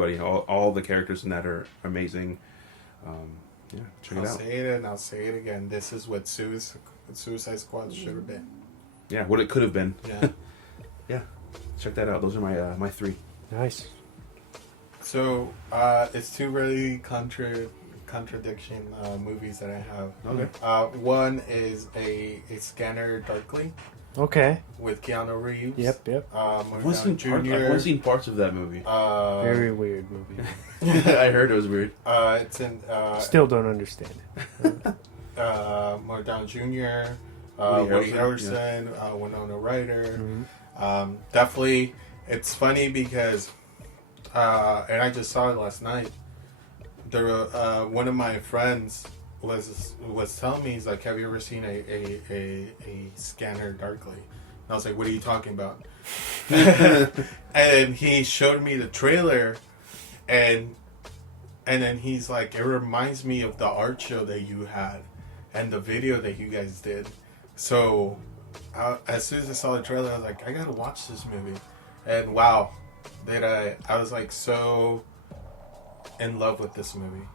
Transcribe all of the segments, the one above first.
everybody. All the characters in that are amazing. Yeah, check it out. I'll say it and I'll say it again. This is what Suicide Squad should have been. Yeah, what it could have been. Yeah. Yeah, check that out. Those are my three. Nice. So it's two really contradiction movies that I have. Okay. One is a Scanner Darkly Okay. with Keanu Reeves. Yep. I've I've only seen parts of that movie. Very weird movie. I heard it was weird. It's in Still don't understand it. Mark Down Jr., Woody Woody Harrelson, Harrelson, Winona Ryder. Mhm. Definitely, it's funny because, and I just saw it last night. One of my friends was telling me, he's like, "Have you ever seen a Scanner Darkly?" And I was like, "What are you talking about?" And he showed me the trailer, and then he's like, "It reminds me of the art show that you had, and the video that you guys did." So, as soon as I saw the trailer, I was like, "I gotta watch this movie," and wow, I was like so in love with this movie.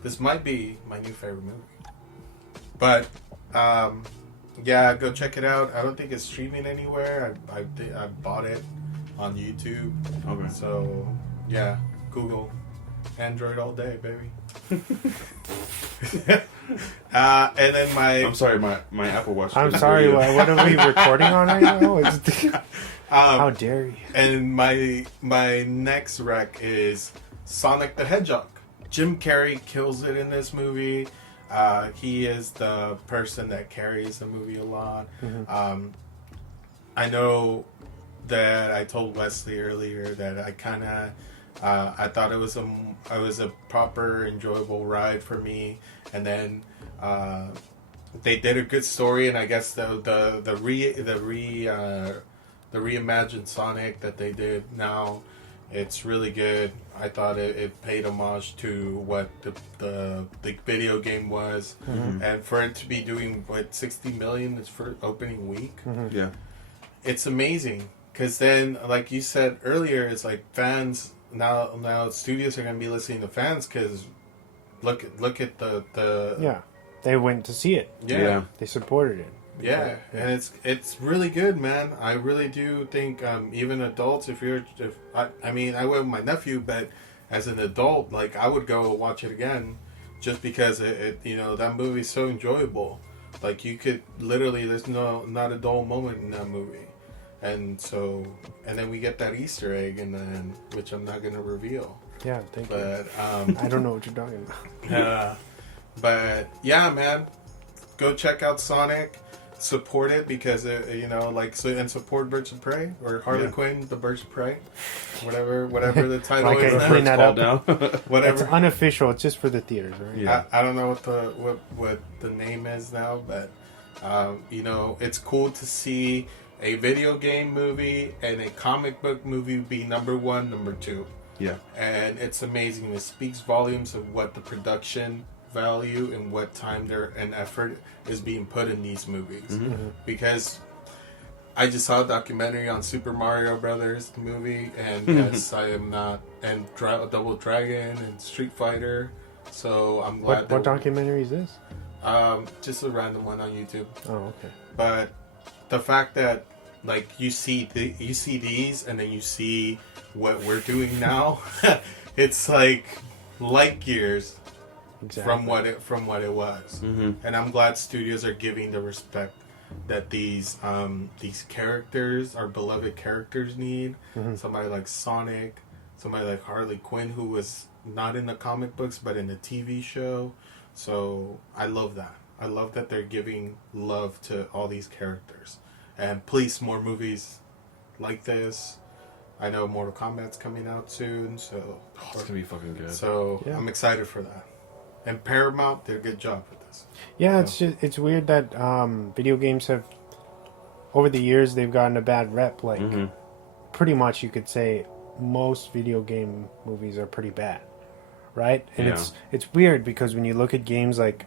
This might be my new favorite movie. But yeah, go check it out. I don't think it's streaming anywhere. I bought it on YouTube. Okay. So yeah, Google Android all day, baby. And then I'm sorry, my Apple Watch. I'm couldn't sorry, hear you. what are we recording on right now? How dare you? And my next rec is Sonic the Hedgehog. Jim Carrey kills it in this movie. He is the person that carries the movie a lot. Mm-hmm. I know that I told Wesley earlier that I thought it was a proper enjoyable ride for me, and then they did a good story, and I guess the reimagined Sonic that they did now, it's really good. I thought it paid homage to what the video game was, and for it to be doing 60 million is for opening week. Yeah. It's amazing, because then, like you said earlier, it's like fans now studios are going to be listening to fans, because look at the Yeah, they went to see it. yeah. They supported it. Yeah, and it's really good, man. I really do think even adults, I mean, I went with my nephew, but as an adult, like, I would go watch it again, just because it that movie's so enjoyable. Like, you could literally, there's not a dull moment in that movie, and then we get that Easter egg, and then, which I'm not gonna reveal. Yeah, thank you. But I don't know what you're talking about. but yeah, man, go check out Sonic. Support it, because and support Birds of Prey, or Harley Quinn, the Birds of Prey, whatever the title Like is. I clean that up now. Whatever. It's unofficial. It's just for the theaters, right? Yeah. I don't know what the name is now, but it's cool to see a video game movie and a comic book movie be number one, number two. Yeah. And it's amazing. It speaks volumes of what the production value and what time and effort is being put in these movies. Because I just saw a documentary on Super Mario Brothers, the movie, and yes, I am not, and Double Dragon and Street Fighter, so I'm glad. What documentary is this? Just a random one on YouTube. Oh, okay. But the fact that, like, you see these, and then you see what we're doing now, it's like light years. Exactly. From what it was, and I'm glad studios are giving the respect that these characters, our beloved characters, need. Somebody like Sonic, somebody like Harley Quinn, who was not in the comic books but in the TV show. So I love that. I love that they're giving love to all these characters, and please, more movies like this. I know Mortal Kombat's coming out soon, so It's gonna be fucking good. So Yeah. I'm excited for that. And Paramount did a good job with this. Yeah, it's weird that video games have, over the years, they've gotten a bad rep. Like, pretty much you could say most video game movies are pretty bad, right? And it's weird, because when you look at games like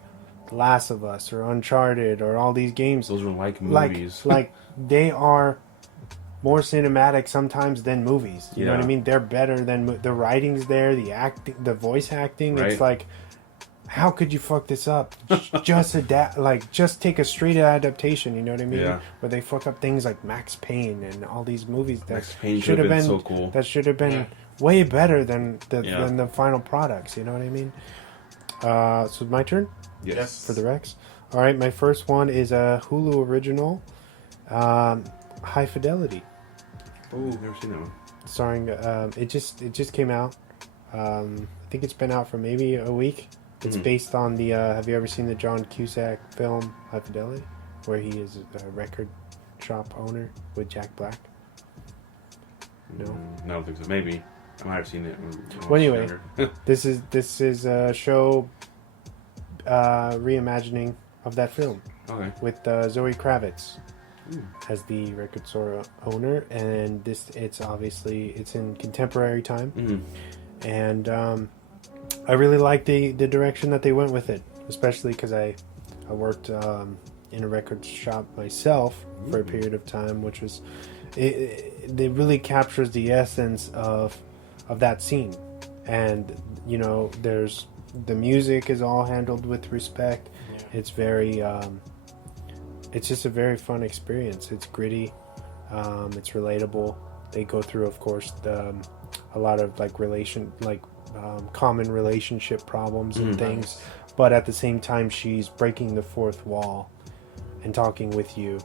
Last of Us or Uncharted or all these games, Those are like movies. like they are more cinematic sometimes than movies. You know what I Yeah. mean? They're better than the writing's there, the acting, the voice acting. Right. It's like, how could you fuck this up? Just adapt, like just take a straight adaptation. You know what I mean? Yeah. Where they fuck up things like Max Payne and all these movies that Max Payne should have been so cool. That should have been Yeah. way better than Yeah. the final products. You know what I mean? So my turn Yes. for the Rex. All right, my first one is a Hulu original, High Fidelity, Oh, never seen that one. starring. It just came out. I think it's been out for maybe a week. It's based on the. Have you ever seen the John Cusack film High Fidelity, where he is a record shop owner with Jack Black? No. I don't think so. Maybe I might have seen it. When I was Well, anyway, younger. this is a show reimagining of that film Okay. with Zoe Kravitz Ooh. as the record store owner, and it's obviously it's in contemporary time, and I really like the direction that they went with it, especially because I worked in a record shop myself for a period of time, which was it really captures the essence of that scene, and you know there's the music is all handled with respect. Yeah. It's very it's just a very fun experience. It's gritty, it's relatable. They go through, of course, a lot of common relationship problems and things, but at the same time she's breaking the fourth wall and talking with you,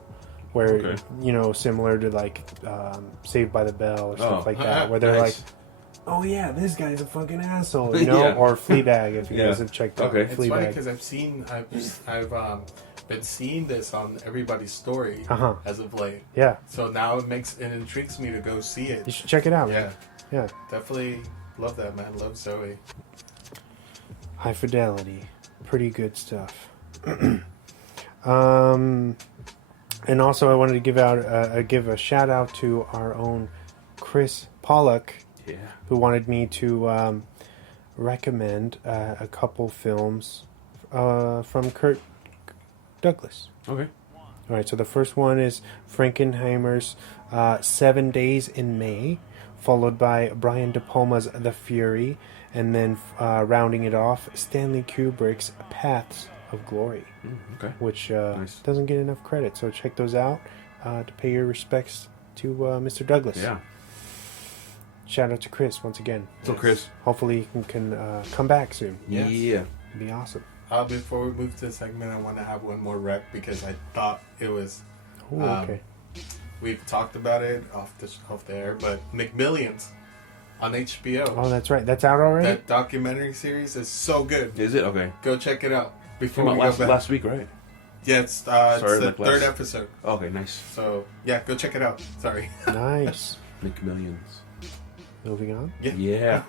where you know, similar to like Saved by the Bell or stuff like that, where they're nice. like, oh yeah, this guy's a fucking asshole, you know. Yeah. Or Fleabag, if you guys have checked out Okay. It's funny Fleabag. because I've been seeing this on everybody's story as of late. Yeah, So now it intrigues me to go see you it. should check it out, Yeah, man. Yeah. definitely love that, man. Love Zoe. High Fidelity, pretty good stuff. And also I wanted to give a shout out to our own Chris Pollock, Yeah. who wanted me to recommend a couple films from Kirk Douglas. Okay. All right, so the first one is Frankenheimer's 7 Days in May, followed by Brian De Palma's The Fury, and then rounding it off, Stanley Kubrick's Paths of Glory, Okay. which Nice. doesn't get enough credit. So check those out to pay your respects to Mr. Douglas. Yeah. Shout out to Chris once again. So Chris. Hopefully he can come back soon. Yes. Yeah. It'd be awesome. Before we move to the segment, I want to have one more rec because I thought it was. Ooh, okay. We've talked about it off the air, but McMillions on HBO. Oh, that's right. That's out already? That documentary series is so good. Is it okay? Go check it out before Came we out go back. last week, right? Yeah, it's the like third last- episode. Okay. Nice. So yeah, go check it out. Sorry. Nice. McMillions. Moving on. Yeah.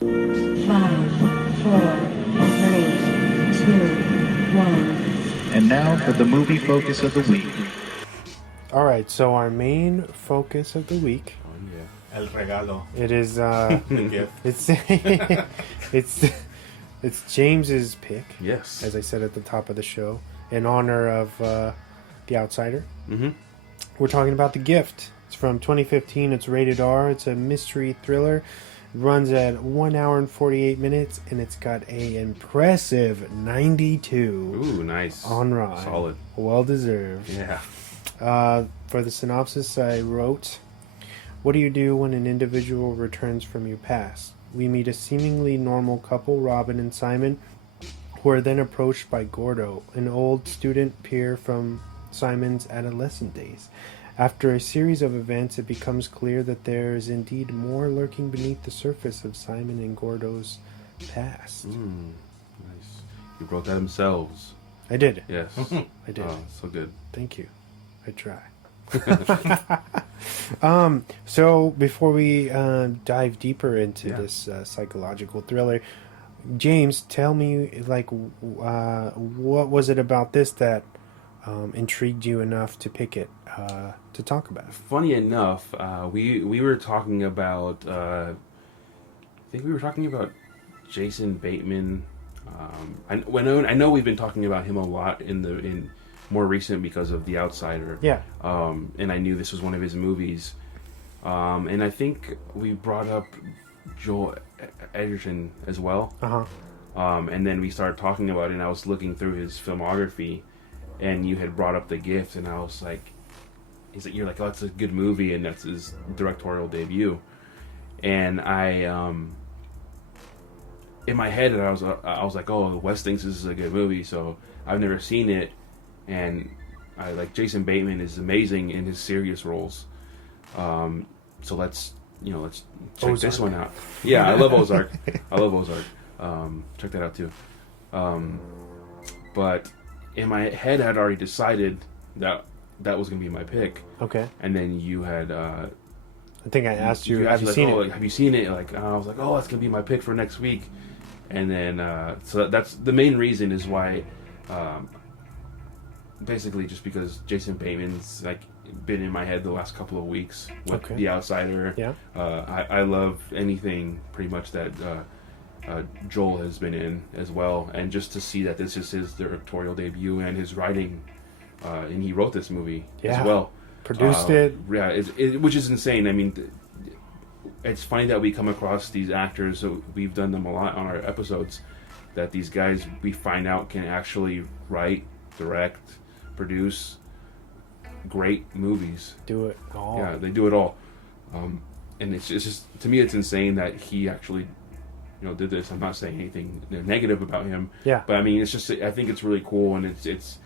5, 4, 3, 2, 1. And now for the movie focus of the week. All right, so our main focus of the week, Oh yeah. El regalo. it is The gift. it's it's James's pick, Yes. as I said at the top of the show, in honor of The Outsider. Mm-hmm. We're talking about The Gift. It's from 2015. It's rated R. It's a mystery thriller. It runs at 1 hour and 48 minutes, and it's got a impressive 92 Ooh, nice. on Rotten. Solid. Well deserved. Yeah. For the synopsis, I wrote, "What do you do when an individual returns from your past? We meet a seemingly normal couple, Robin and Simon, who are then approached by Gordo, an old student peer from Simon's adolescent days. After a series of events, it becomes clear that there is indeed more lurking beneath the surface of Simon and Gordo's past." Nice. You wrote that themselves. I did. Yes. I did. Oh, so good. Thank you. I try. So before we dive deeper into this psychological thriller, James, tell me, like, what was it about this that intrigued you enough to pick it to talk about? Funny enough, we were talking about I think we were talking about Jason Bateman. I know we've been talking about him a lot in more recent because of The Outsider. Yeah. And I knew this was one of his movies, And I think we brought up Joel Edgerton as well. And then we started talking about it, and I was looking through his filmography, and you had brought up The Gift, and I was like, you're like, oh, it's a good movie, and that's his directorial debut. And I, in my head, I was like, oh, Wes thinks this is a good movie, so I've never seen it, and I like Jason Bateman is amazing in his serious roles. So let's check Ozark. this one out. Yeah, I love Ozark. Check that out too. But in my head, I had already decided that was going to be my pick. Okay. And then you had. I think I asked you, have you like, seen it? Like, have you seen it? Like, I was like, oh, that's going to be my pick for next week. And then, so that's the main reason is why, basically just because Jason Bateman's like been in my head the last couple of weeks with The Outsider. Yeah. I love anything pretty much that Joel has been in as well, and just to see that this is his directorial debut and his writing, and he wrote this movie as well. Produced it. Yeah, which is insane. I mean, it's funny that we come across these actors. So we've done them a lot on our episodes. That these guys we find out can actually write, direct, produce great movies. Do it all. Yeah, they do it all. And it's just to me, it's insane that he actually, did this. I'm not saying anything negative about him. Yeah. But I mean, it's just I think it's really cool, and it's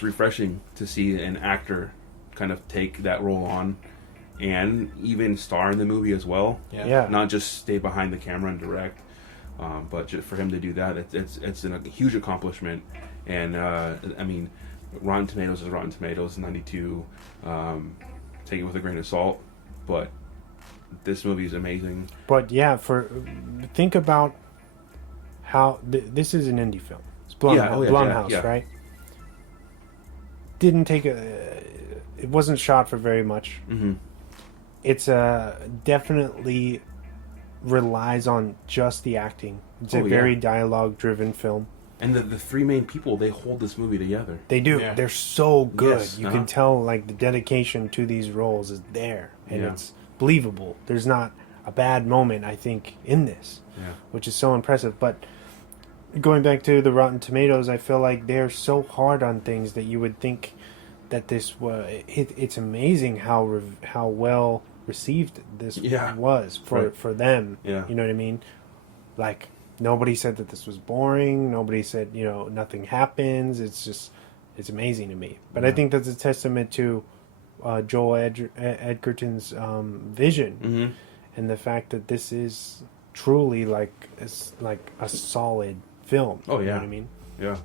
refreshing to see an actor kind of take that role on, and even star in the movie as well. Yeah. Not just stay behind the camera and direct, but just for him to do that, it's a huge accomplishment. And I mean, Rotten Tomatoes is Rotten Tomatoes, 92. Take it with a grain of salt, but this movie is amazing. But yeah, think about how this is an indie film. It's Blumhouse, right? Didn't take it wasn't shot for very much. Mm-hmm. It's definitely relies on just the acting. It's a very dialogue-driven film. And the three main people, they hold this movie together. They do. Yeah. They're so good. Yes, You can tell like the dedication to these roles is there, and it's believable. There's not a bad moment, I think, in this, which is so impressive. But going back to the Rotten Tomatoes, I feel like they're so hard on things that you would think that this was. It's amazing how well received this was for them. Yeah. You know what I mean? Like, nobody said that this was boring. Nobody said, nothing happens. It's amazing to me. But I think that's a testament to Joel Edgerton's vision, and the fact that this is truly like a solid film. Oh, yeah. You know what I mean? Yeah.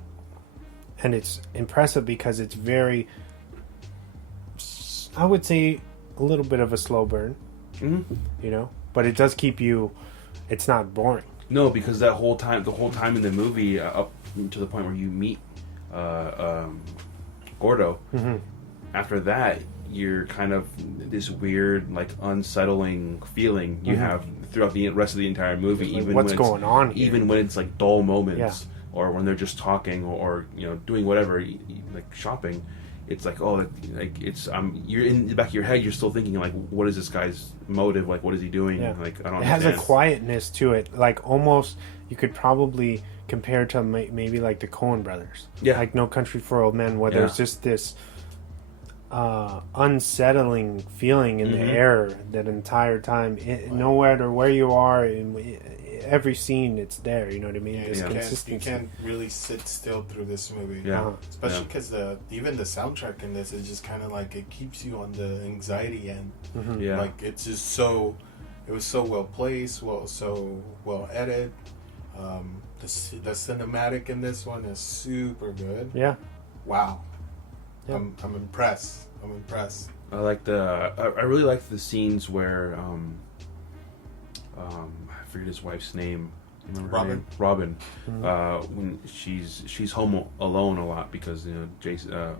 And it's impressive because it's very, I would say, a little bit of a slow burn, but it does keep you, it's not boring. No, because the whole time in the movie, up to the point where you meet Gordo, after that, you're kind of this weird, like, unsettling feeling you have throughout the rest of the entire movie. Like, even what's when going on here? Even when it's like dull moments, or when they're just talking, or doing whatever, like shopping. It's like, oh, like it's you're in the back of your head. You're still thinking like, what is this guy's motive? Like, what is he doing? Yeah. Like, I don't. It has understand. a quietness to it, like almost you could probably compare to maybe like the Coen Brothers, like No Country for Old Men, where there's just this unsettling feeling in the air that entire time. No matter where you are, in every scene, it's there. You know what I mean? Yeah, This you consistency. can't really sit still through this movie. Yeah. Especially because even the soundtrack in this is just kind of like it keeps you on the anxiety end. Yeah. Like it's just it was so well placed, so well edited. The cinematic in this one is super good. Yeah. Wow. Yeah. I'm impressed. I like I really like the scenes where I forget his wife's name. Remember her name? Robin. When she's home alone a lot because Jason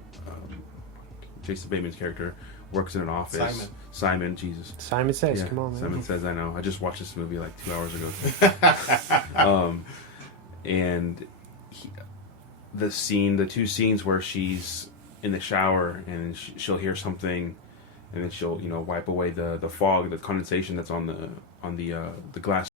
Bateman's character works in an office. Simon, Jesus. Simon Says, come on, man. Simon Says, I know. I just watched this movie like 2 hours ago. And the two scenes where she's in the shower and she'll hear something, and then she'll wipe away the fog, the condensation that's on the glass